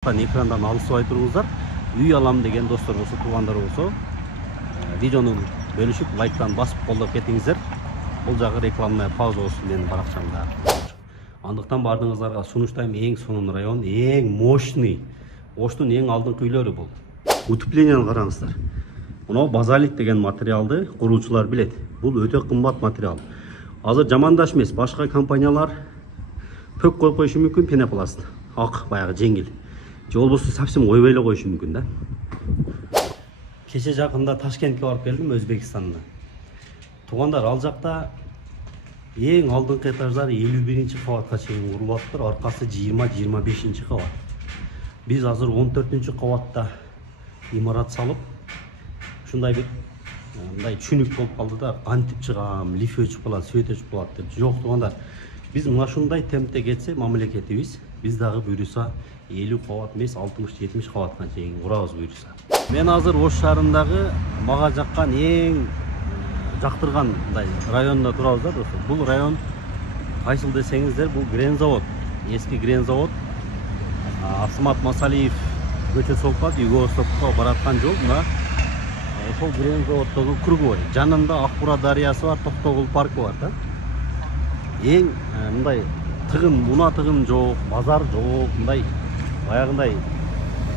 Экрандан алысыбай туруңуздар. Үй алам деген достор болсо, туугандар болсо, видеону бөлүшүп, лайктан басып колдоп кетиңиздер. Бул жагы рекламная пауза болсун менин баракчамда. Андыктан бардыгыңыздарга сунуштайм, эң сонун район, эң мощный, Оштун эң алдыңкы үйлөрү бул. Утепленияны караңыздар. Мына базалит деген материалды куруучулар билет. Бул өтө кымбат материал. Азыр жамандаш эмес, башка компаниялар пөк коюп коюшу мүмкүн, пенопласт. Ак, баягы жеңил. Же болбосо совсем ойбой эле коюшу мүмкүн да. Кече жакында Ташкентке барып келдим, Өзбекстанда. Туугандар, ал жакта эң алдыңкы этаждар 51-чи кабатка чейин курулуп атыптыр, аркасы 20-25-чи кабат. Биз азыр 14-чү кабатта имарат салып, ушундай бир мындай чүнүк болуп калды да, кантип чыгам, лифт өчүп калат, свет өчүп калат деп. Жок, туугандар. Биз мына ушундай темпте кетсе, мамлекетибиз биз дагы буйруса 50 кабат эмес, 60-70 кабатка чейин курабыз буйруса. Мен азыр Ош шаарындагы мага жаккан эң жактырган мындай районда турабыз да, достор. Бул район кайсыл десеңиздер, бул Грен завод, эски Грен завод. Асмат Масалиев көчөсү болуп калат, Юго-Востокко бараткан жол мына ошол Грен заводдогу круговой. Жанында Акбура дарыясы бар, Токтогул паркы бар да. Эң мындай тыгын, муна тыгын жок, базар жок, мындай баягындай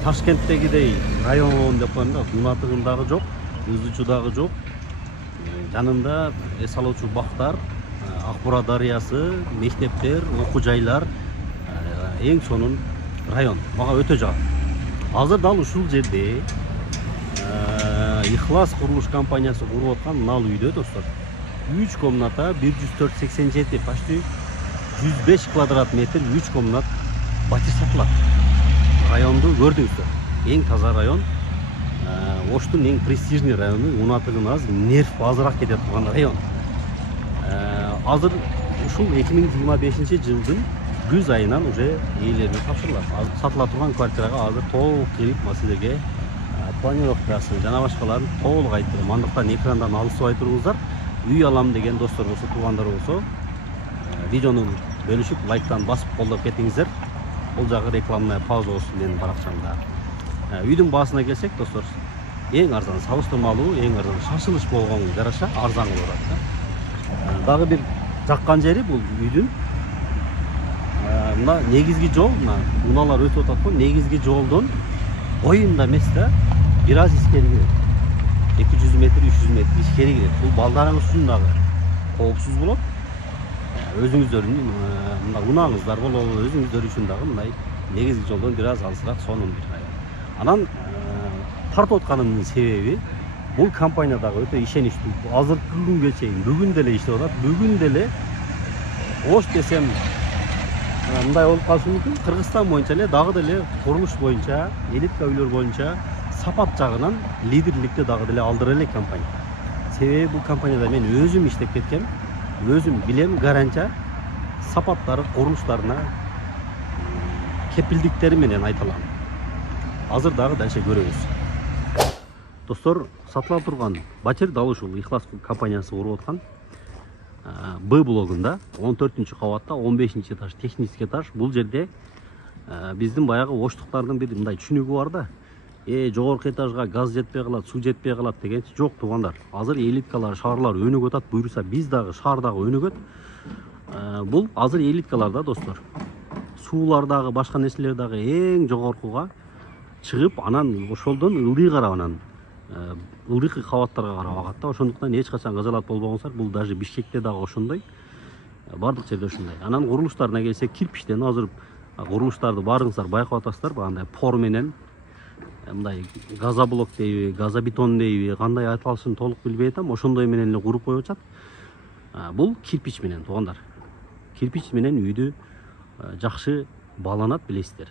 Ташкенттегидей район деп коем да, муна тыгын дагы жок, ызычуу дагы жок. Жанында эс алуучу бактар, Акбура дарыясы, мектептер, окуу жайлар, эң сонун район. Мага өтө жагат. Азыр дал ушул жерде Ихлас курулуш компаниясы куруп аткан мына үйдө, достор, 3 комната, 104-87, почти 105 квадрат метр, 3 комнат батир сатылат. Районду көрдүңүздөр. Эң таза район. Оштун эң престижный району, унатыгын аз, нерв азыраак кетет турган район. Азыр ушул 2025 жылдын күз айынан уже ээлерине тапшырылат. Сатыла турган квартирага азыр толук кирип, силерге планировкасын жана башкаларын толук айттым. Андыктан экрандан алысыбай туруңуздар. Үй алам деген достор болсо, туугандар болсо, видеону бөлүшүп, лайктан басып колдоп кетиңиздер. Бул жагы рекламная пауза болсун менин баракчамда. Үйдүн баасына келсек, достор, эң арзан, салыштырмалуу, эң арзан, шашылыш болгонго жараша арзан болуп атат. Дагы бир жаккан жери бул үйдүн мына негизги жол, унаалар өтүп атат го, негизги жолдон боюнда эмес да, бир аз ичкери кирет. 200 метр, 300 метр ичкери кирет. Бул балдарыңыз үчүн дагы коопсуз болот. Өзүңүздөрдүн мына унаңыздар болобу, өзүңүздөр үчүн дагы мындай негизги жолдон бир аз алысыраак сонун бир район. Анан тартып атканымдын себеби, бул компания дагы өтө ишеничтүү. Азыркы күнгө чейин бүгүн деле иштеп атат. Бүгүн деле Ош десем мындай болуп калышы мүмкүн. Кыргызстан боюнча эле дагы деле курулуш боюнча, элитка үйлөр боюнча сапат жагынан лидерликти дагы деле алдыра элек компания. Себеби бул компанияда мен өзүм иштеп кеткем. Өзүм билем, гарантия сапаттары, курулуштарына кепилдиктери менен айта алам. Азыр дагы дальше көрөбүз. Достор, сатыла турган батир дал ушул Ихлас компаниясы куруп аткан Б блогунда 14-чү кабатта, 15-чи этаж, технический этаж. Бул жерде биздин баягы оштуктардын бир мындай чүнүгү бар да. Жогорку этажга газ жетпей калат, суу жетпей калат дегенчи. Жок, туугандар. Азыр элиткалар, шаарлар өнүгүп атат, буйруса биз дагы шаардагы өнүгөт. Бул азыр элиткаларда, достор. Суулар дагы, башка нерселер дагы эң жогоркуга чыгып, анан ошолдон ылдый карап, анан ылдыйкы кабаттарга карап агат да. Ошондуктан эч качан газалат болбоңуздар. Бул даже Бишкекте дагы ошондой. Бардык жерде ошондой. Анан курулуштарына келсек, кирпичтен азыр курулуштарды баарыңыздар байкап атасыздар, андай пор менен мындай газоблок дейби, газобетон дейби, кандай айтылышын толук билбей атам, ошондой менен эле куруп коюп атат. Бул кирпич менен, туугандар. Кирпич менен үйдү жакшы бааланат, билесиздер.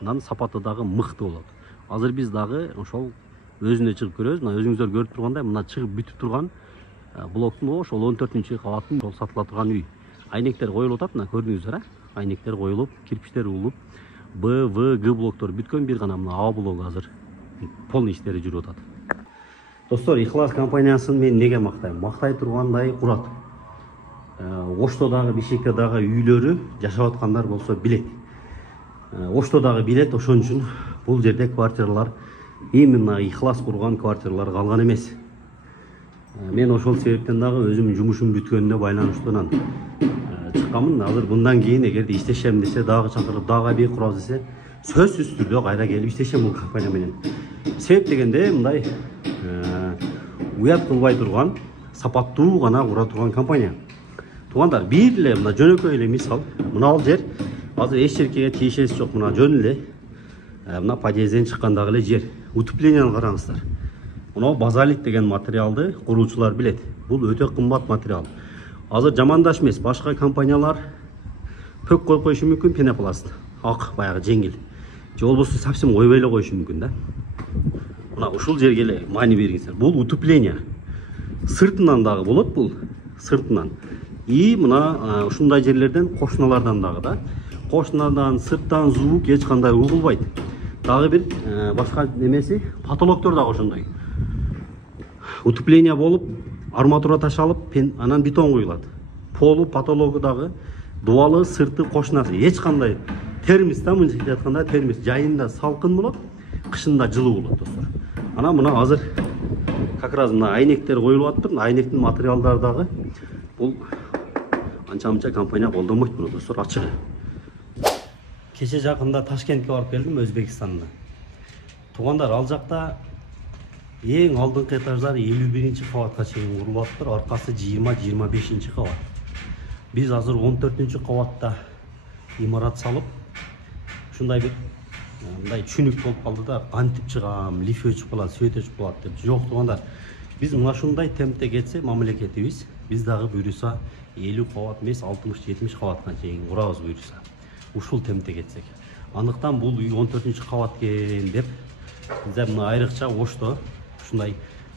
Анан сапаты дагы мыкты болот. Азыр биз дагы ошол өзүнө чыгып көрөбүз. Мына өзүңүздөр көрүп тургандай, мына чыгып бүтүп турган блоктун ошол 14-чү кабатын ошол сатыла турган үй. Айнектер коюлуп атат, мына көрдүңүздөр, айнектер коюлуп, кирпичтер улуп, Б, В, Г блоктор бүткөн, бир гана мына А блогу азыр полный иштери жүрүп атат. Достор, Ихлас компаниясын мен неге мактайм? Мактай тургандай курат. Ошто дагы, Бишкекте дагы үйлөрү жашап аткандар болсо билет. Ошто дагы билет, ошон үчүн бул жерде квартиралар именно ихлас курган квартиралар калган эмес. Мен ошол себептен дагы өзүм жумушум бүткөнүнө байланыштуу чыкканмын. Азыр мындан кийин эгерде иштешем десе, дагы чакырып, дагы объект курабыз десе, сөзсүз түрдө кайра келип иштешем бул компания менен. Себеп дегенде мындай уят кылбай турган, сапаттуу гана кура турган компания. Туугандар, бир эле мына жөнөкөй эле мисал, мына жер азыр эч жерге тиешеси жок, мына жөн эле мына подъезден чыккандагы эле жер. Утепленияны караңыздар. Мына базалит деген материалды куруучулар билет. Бул өтө кымбат материал. Азыр жамандаш эмес, башка компаниялар пөк коюп коюшу мүмкүн, пенопласт, ак баягы жеңил. Же болбосо совсем койбой эле коюшу мүмкүн да. Мына ушул жерге эле маани бериңиздер. Бул утепление. Сыртынан дагы болот бул, сыртынан. И мына ушундай жерлерден кошуналардан дагы да. Кошунадан, сырттан звук эч кандай угулбайт. Дагы бир башка немеси, потолоктор дагы ошондой. Утепление болуп, арматура ташалып, анан бетон куюлат. Полу, потологу дагы дубалы, сырты, кошунасы эч кандай термис да, мынча айтканда термис. Жайында салкын болот, кышында жылуу болот, достор. Анан мына азыр как раз мына айнектер коюлуп атыптыр. Айнектин материалдары дагы бул анча-мынча компания колдонбойт буну, достор, ачыгы. Кеше жакында Ташкентке барып келдим, Өзбекстанда. Туугандар, ал жакта эң алдыңкы этаждар 51-чи кабатка чейин курулуп атыптыр, аркасы 20-25-чи кабат. Биз азыр 14-чү кабатта имарат салып, ушундай бир мындай түшүнүк болуп калды да, кантип чыгам, лифт өчүп калат, свет өчүп калат деп. Жок, туугандар. Биз мына ушундай темпте кетсе, мамлекетибиз биз дагы буйруса 50 кабат эмес, 60-70 кабатка чейин курабыз буйруса. Ушул темпте кетсек. Андыктан бул үй 14-чү кабат экен деп, бизде мына айрыкча Ошто ушундай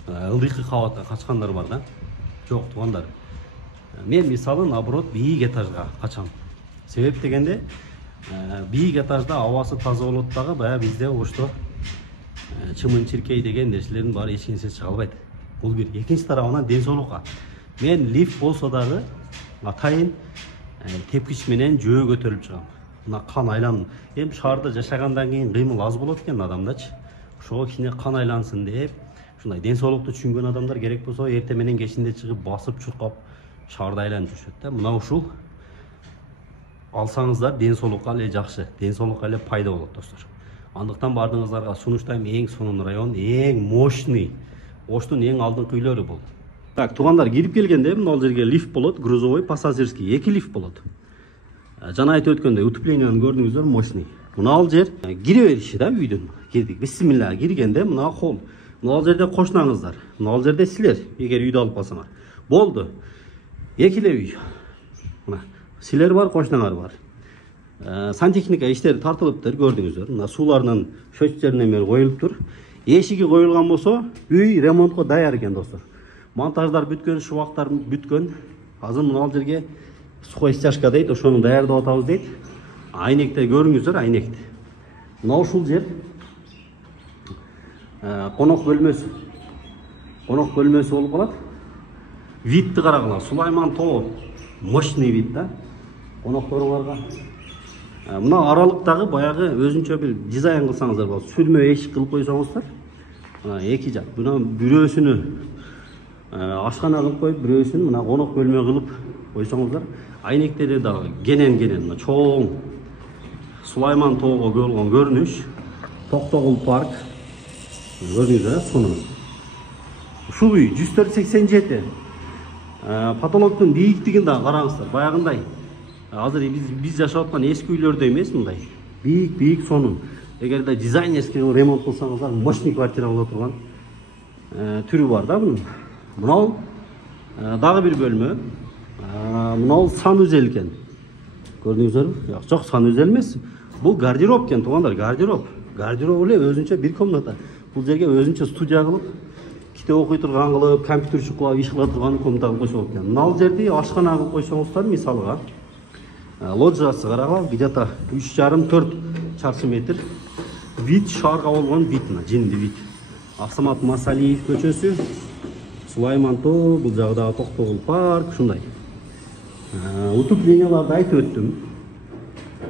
ылдыйкы кабатка качкандар бар да. Жок, туугандар. Мен мисалы наоборот бийик этажга качам. Себеп дегенде бийик этажда абасы таза болот дагы, баягы бизде Ошто чымын-чиркей деген нерселердин баары эч нерсе чыга албайт. Бул бир. Экинчи тарабынан ден соолукка. Мен лифт болсо дагы атайын тепкич менен жөө көтөрүлүп чыгам. Мына кан айлан. Эми шаарда жашагандан кийин кыймыл аз болот экен адамдачы. Ошого кичине кан айлансын деп, ушундай ден соолукту түшүнгөн адамдар керек болсо эрте менен кечинде чыгып басып чуркап шаарда айланып жүрүшөт да. Мына ушул алсаңыздар ден соолукка эле жакшы, ден соолукка эле пайда болот, достор. Андыктан бардыгыңыздарга сунуштайм, эң сонун район, эң мощный, Оштун эң алдыңкы үйлөрү бул. Так, туугандар, кирип келгенде мына жерге лифт болот, грузовой, пассажирский, 2 лифт болот. Жана айтып өткөндөй, утепленияны көрдүңүздөр, мощный. Мына ал жер кире бериши да үйдүн. Кирдик, бисмилла, киргенде мына холл. Мына ал жерде кошунаңыздар, мына ал жерде силер, эгер үйдү алып калсаңар. Болду. 2 эле үй. Мына силер бар, кошунаңар бар. Сантехника иштери тартылыптыр, көрдүңүздөр. Мына суулардын счётчиктеринен бери коюлуптур. Эшиги коюлган болсо, үй ремонтко даяр экен, достор. Монтаждар бүткөн, шубактар бүткөн. Азыр мына ал жерге сухой стяжка дейт, ошону даярдап атабыз дейт. Айнекте көрүңүздөр, айнекти. Мына ушул жер конок бөлмөсү. Конок бөлмөсү болуп калат. Видти карагыла, Сулайман тоо, мощный вид да. Конокторуңарга. Мына аралыктагы баягы өзүнчө бир дизайн кылсаңыздар болот. Сүрмө эшик кылып койсоңуздар. Мына эки жак. Мына бирөөсүнү ашкана кылып коюп, бирөөсүн мына конок бөлмө кылып койсоңуздар. Айнектери дагы кенен-кенен, мына чоң Сулайман тоого көргөн көрүнүш. Токтогул парк. Көрдүңүздөр, сонун. Ушул үй 104-87. Потолоктун бийиктигин дагы караңыздар. Баягындай. Азыр биз жашап аткан эски үйлөрдө эмес мындай. Бийик, сонун. Эгерде дизайнерский ремонт кылсаңыздар, мощный квартира боло турган түрү бар да бунун. Мынау дагы бир бөлмө. Мынау санузел экен. Көрдүңүздөрбү? Жок, санузел эмес. Бул гардероб экен, туугандар, гардероб. Гардероб эле өзүнчө бир комната. Бул жерге өзүнчө студия кылып, китеп окуй турган кылып, компьютерчик кылып иш кыла турган комната кылып койсо болот экен. Мына ал жерди ашкана кылып койсоңуздар, мисалга, лоджиясы карагыла, где-то 3,5-4 чарчы метр. Вид шаарга болгон вид, жинди вид. Аксамат Масалиев көчөсү, Сулайман тоо, бул жагда Токтогул парк, ушундай. Утепленияларды айтып өттүм.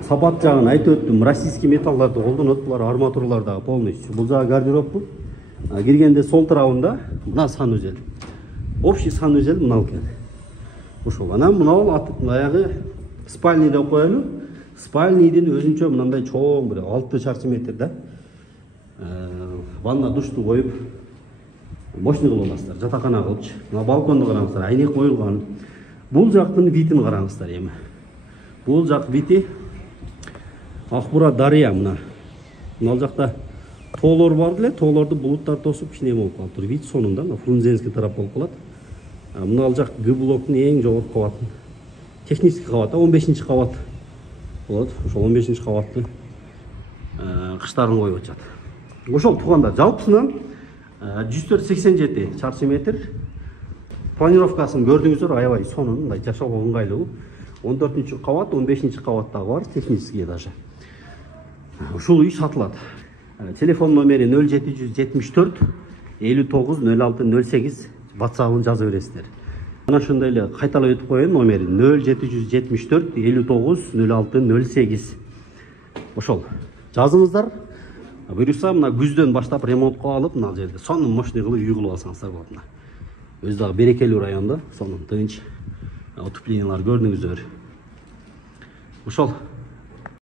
сапат жагын айтып өттүм. Российский металларды колдонот, булар арматуралардагы полностью. Бул жагы гардеробу. Киргенде сол тарабында мына санузел. Общий санузел мынау экен. Ошол. Анан мынау аягы спальный деп коелу. Спальныйдин өзүнчө мындай чоң бир 6 шарчы метр да. Ванна душту коюп мощный кылып аласыздар. Жатакана кылчу. Мына балконду караңыздар, айнек коюлган. Бул жактын видин караңыздар эми. Бул жак види Акбура дарыя мына. Мына жакта тоолор бар эле, тоолорду булуттар тосуп кичине болуп калыптыр. Вид сонунда мына Фрунзенский тарап болуп калат. Мына ал жак Г блоктун эң жогорку кабаты. Технический кабат, 15-чи кабат. Болот. Ошол 15-чи кабатты кыштарын коюп атат. Ошол туугандар жалпысынан 187 шарчы метр. Планировкасын көрдүңүздөр, аябай сонун, мындай жашоого ыңгайлуу. 14-чү кабат, 15-чи кабаттагы бар, технический даже. Ушул үй сатылат. Телефон номери 0774 59 06 08 WhatsApp-ын жазып бересиздер. Мына ошондой эле кайталап өтүп коеюн, номери 0774 59 06 08. Ошол. Жазыңыздар. Буюрса мына күздөн баштап ремонтко алып, мына жерде сонун мощный кылып үй кылып алсаңыздар болот. Өзү дагы берекелүү райондо, сонун тынч утеплениялар көрдүңүздөр. Ошол.